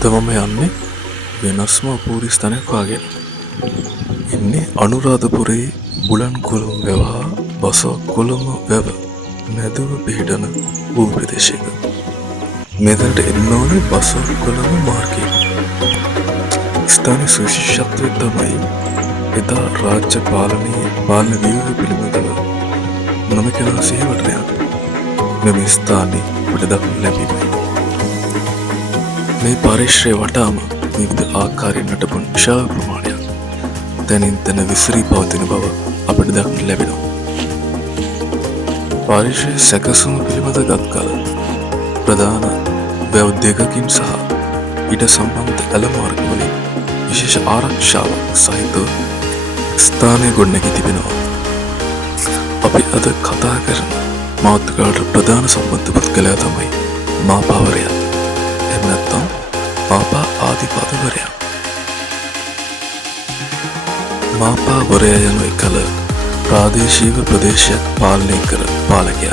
අද මම යන්නේ වෙනස්ම අපූර්ව ස්ථානයක් හොයාගෙන. ඉන්නේ අනුරාධපුරයේ බුලන් කොළඹ වැව හා බසව කොළඹ වැව මැදව පිහිටන භූමි ප්‍රදේශයක. මෙතනට එන්න ඕනේ බසව කොළඹ මාර්ගයෙන්. ස්ථානයේ සුවිශේෂත්වය තමයි එදා රාජ්‍ය පාලන ව්‍යුහය පිළිබඳව නොමකලා සිහිවට යන මෙම ස්ථානයේ අපට දක්නට ලැබීමයි. මේ පරිශ්‍රය වටාම විවිධ ආකාරයෙන් නටබුන් විශාල ප්‍රමාණයක් තැනින් තැන විසිරී පවතින බව අපට දක්නට ලැබෙනවා. පරිශ්‍රයේ සැකසුම පිළිබඳ ගත් කල ප්‍රධාන වැව් දෙකකින් සහ ඊට සම්බන්ධ ඇල මාර්ගවලින් විශේෂ ආරක්ෂාවක් සහිතව ස්ථානය ගොඩනැගී තිබෙනවා. අපි අද කතා කරන මාතෘකාවට ප්‍රධාන සම්බන්ධ පුද්ගලයා තමයි මාපාවරයා. එහෙම නැත්නම් මාපා ආදිපාදවරයා. මාපාවරයා යනු එකල ප්‍රාදේශීය ප්‍රදේශයක් පාලනය කර පාලකයයි.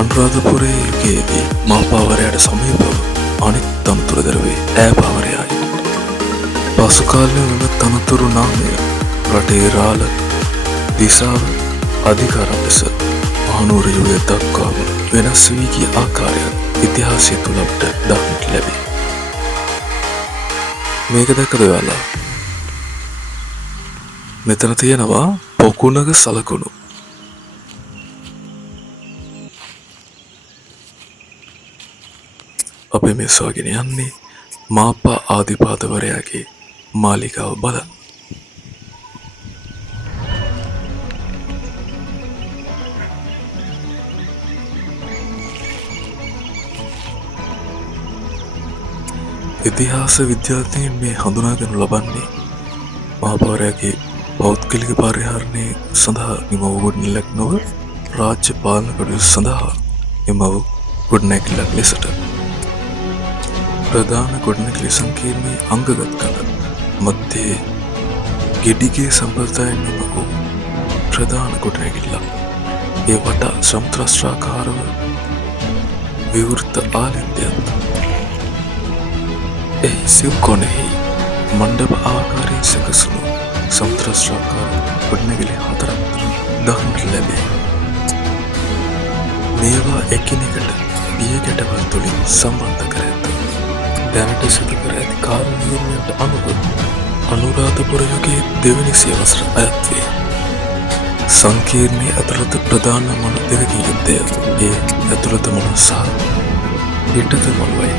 අනුරාධපුරයේ යුගයේදී මාපාවරයාට සමීපව අනෙක් තනතුර දරුවේ ඈපාවරයායි. පසු කාලයේ මෙම තනතුරු නාමය රටේ රාළ දිසාව අධිකාර ලෙස මහනුවර යුගය දක්වාම වෙනස් වී ගිය ආකාරයක් ඉතිහාසය තුළ අපට දක්නට ලැබේ. මේක දැකද ඔයාලා? මෙතන තියෙනවා පොකුණක සලකුණු. අපි මේ සොයාගෙන යන්නේ මාපා ආදිපාදවරයාගේ මාලිගාව බලන්න. ඉතිහාස විද්‍යාඥයන් මේ හඳුනාගනු ලබන්නේ මාපාවරයාගේ පෞද්ගලික පරිහරණය සඳහා නිම වූ ගොඩනැගිල්ලක් නොව රාජ්‍ය පාලන කටයුතු සඳහා නිම වූ ගොඩනැගිල්ලක් ලෙසට. ප්‍රධාන ගොඩනැගිලි සංකීර්ණයේ අංගගත් කල මැත්තේ ගෙඩිගේ සම්ප්‍රදායෙන් නිම වූ ප්‍රධාන ගොඩනැගිල්ලක්. ඒ වටා සම්ත්‍රස්ත්‍රාකාරව විවෘත ආලින්දයක්. එහි සිව් කොනෙහි මණ්ඩප ආකාරයෙන් සැකසුණු සම්ත්‍රස්ත්‍රාකාර ගොඩනැගිලි හතරක් දක්නට ලැබේ. මේවා එකිනෙකට පියගැටවල් තුළින් සම්බන්ධ කර ඇත. දැනට සිදු කර ඇති කාර්ය නියමයට අනුව අනුරාධපුර යුගයේ දෙවැනි සියවසට අයත් වේ. සංකීර්ණයේ ඇතුළත ප්‍රධාන මළු දෙකකින් යුක්තය. ඒ ඇතුළත මළු සහ පිටත මළුයි.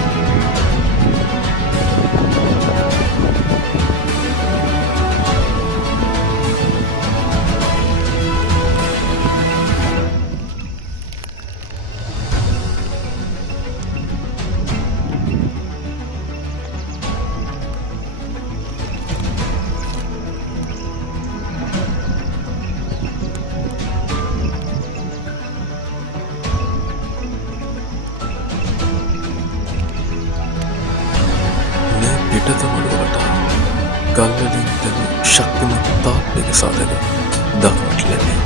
පිටත මළුවට ගල්වලින් දැමූ ශක්තිමත් තාප්පයක සාධක දක්නට ලැබේ.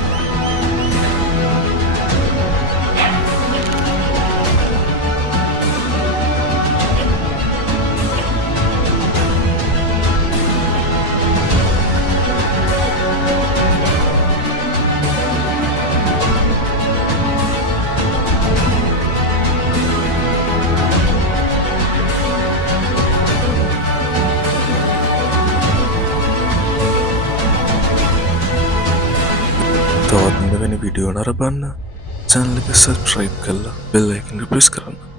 තවත් මෙවැනි වීඩියෝ නරඹන්න channel එක subscribe කරලා bell icon එක press කරන්න.